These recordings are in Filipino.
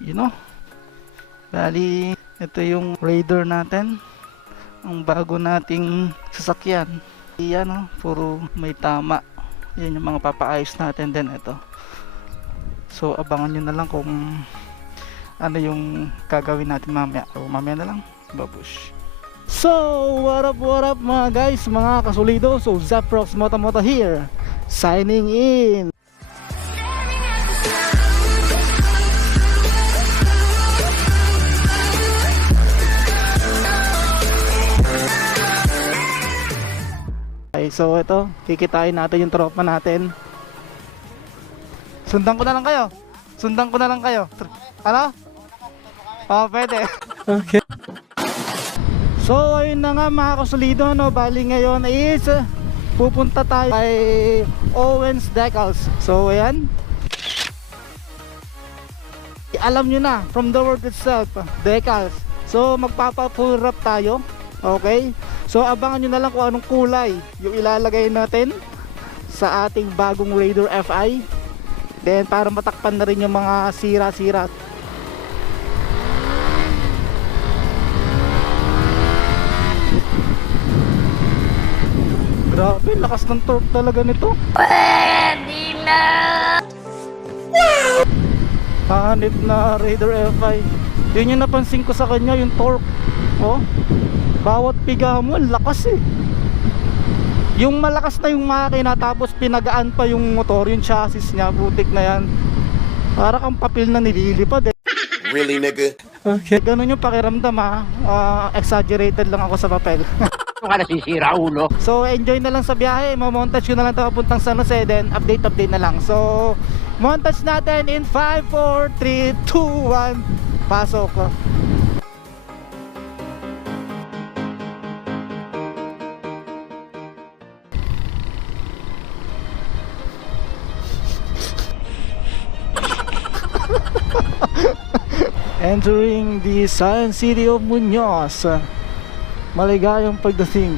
You know? Bali, ito yung Raider natin. Ang bago nating sasakyan. Yan o, puro may tama. Yan yung mga papaayos natin din ito. So abangan nyo na lang kung ano yung gagawin natin mamaya. O mamaya na lang, babush. So what up mga guys, mga kasulido. So Zaprox Moto here, signing in. Okay, so ito, kikitain natin yung tropa natin. Sundan ko na lang kayo. Ano? Oo, pwede. Okay. So, ayun na nga mga kasulido, no? Bali ngayon is pupunta tayo kay Owens Decals. So, ayan. Alam nyo na, from the word itself, Decals. So, magpapa-full wrap tayo. Okay? So, abangan nyo na lang kung anong kulay yung ilalagay natin sa ating bagong Raider FI. Then para matakpan na rin yung mga sira-sira. Grabe, lakas ng torque talaga nito. Pwede na! Hanip na Raider FI. Yun yung napansin ko sa kanya, yung torque. Oh, bawat piga mo, lakas eh. Yung malakas na yung makina tapos pinagaan pa yung motor, yung chassis niya, putik na yan. Para kang papel na nililipad eh. Really, nigga? Okay. Ganun yung pakiramdam ha. Exaggerated lang ako sa papel. Kung ka nasisira ulo. So enjoy na lang sa biyahe. Mamontage ko na lang ito papuntang San Jose. Then update na lang. So montage natin in 5, 4, 3, 2, 1. Pasok ko. Entering the Science City of Muñoz. Maligayang pagdating.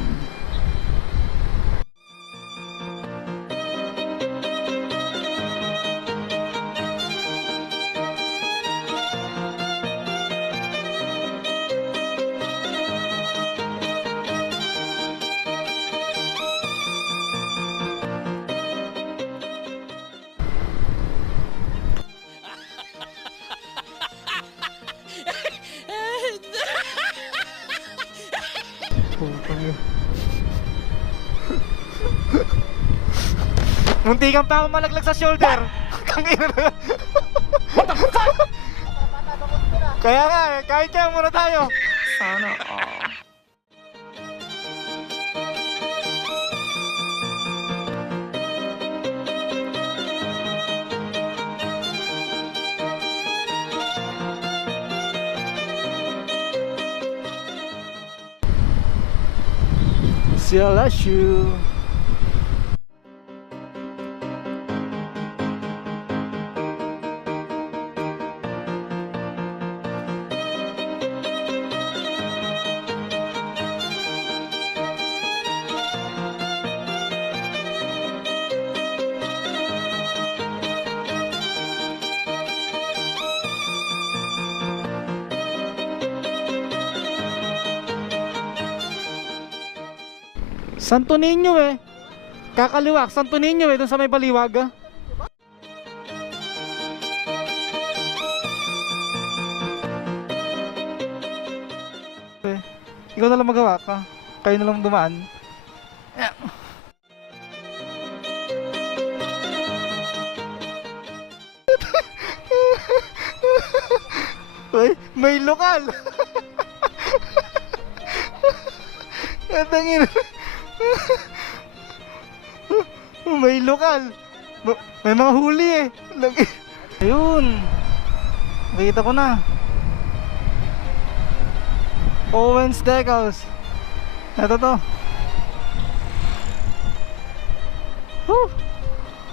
Muntikan pa ako malaglag sa shoulder. What the fuck? Kaya nga, kahit kaya muna tayo. Sana CLSU. Santo Niño eh. Kakaliwak, Santo Niño eh, dun sa may baliwag. Eh, ikaw na lang magawa ka. Kayo na lang dumaan. Yeah. Uy, may lokal. Katangin. May lokal. May mga huli eh. Ayun. Nakita ko na. Owens Decals. Ito to.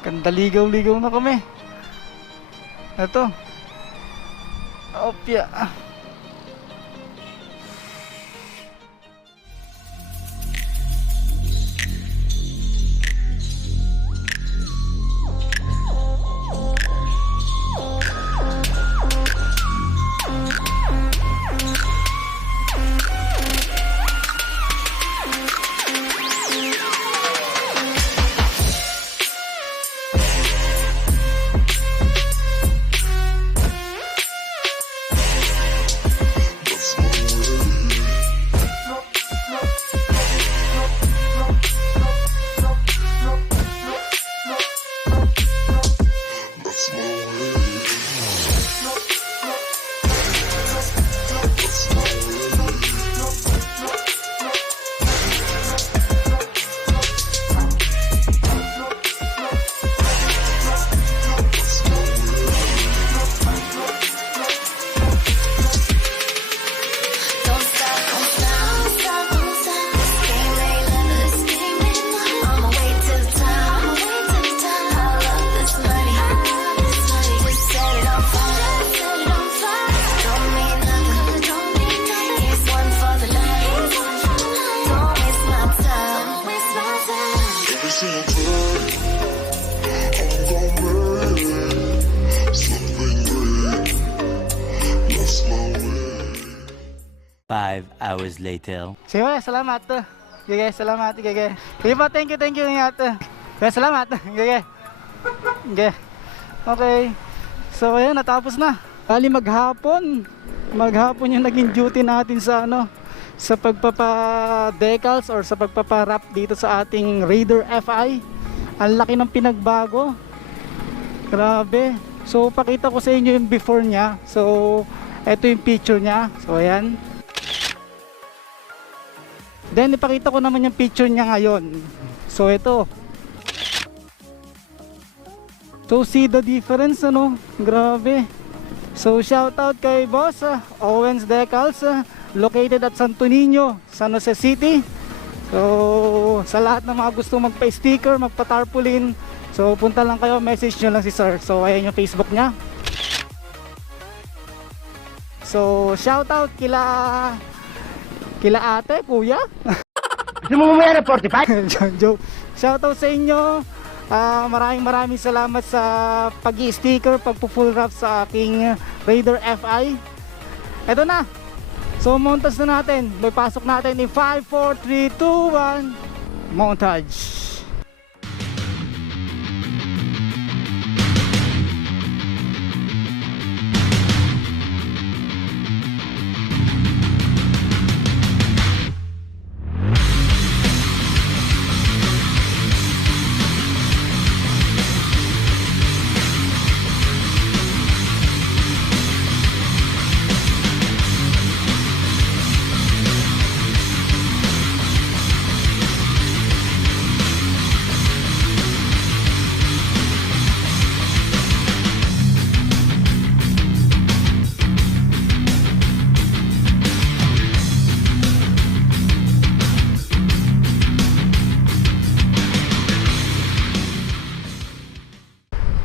Ganda, ligaw-ligaw na kami. Ito. Opya. 5 hours later. Sige, salamat. Gege, salamat. Gege. Sige po, thank you. Ingat. Kaya salamat. Gege. Gege. Okay. So, ayan, natapos na. Bali maghapon. Maghapon yung naging duty natin sa sa pagpapa-decals or sa pagpapa-wrap dito sa ating Raider FI. Ang laki ng pinagbago. Grabe. So, pakita ko sa inyo yung before niya. So, ito yung picture niya. So, ayan. Then ipakita ko naman yung picture niya ngayon. So ito. So see the difference Grabe. So shout out kay Boss Owens Decals, located at Santo Niño, San Jose City. So sa lahat ng mga gusto magpa-sticker, magpa-tarpaulin, so punta lang kayo, message nyo lang si Sir. So ayan yung Facebook niya. So shout out kila ate, kuya. Gusto mo mamaya ng 45? Joke. Shoutout sa inyo. Maraming salamat sa pag-i-sticker, pagpo-full wrap sa aking Raider FI. Ito na. So montage na natin. May pasok natin in 5, 4, 3, 2, 1. Montage.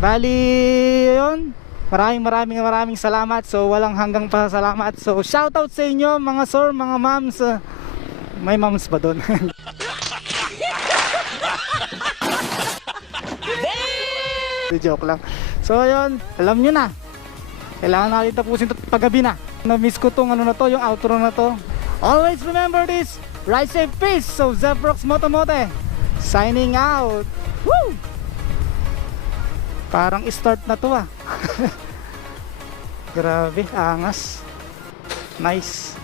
Bali, yun. Maraming salamat. So, walang hanggang pasalamat. So, shoutout sa inyo mga sir, mga moms. May moms ba doon? Joke lang. So, yun. Alam nyo na. Kailangan natin tapusin ito paggabi na. Na-miss ko tong yung outro na to. Always remember this. Ride safe, peace. So, Zeprox Motomote. Signing out. Woo! Parang start na to Grabe, angas. Nice.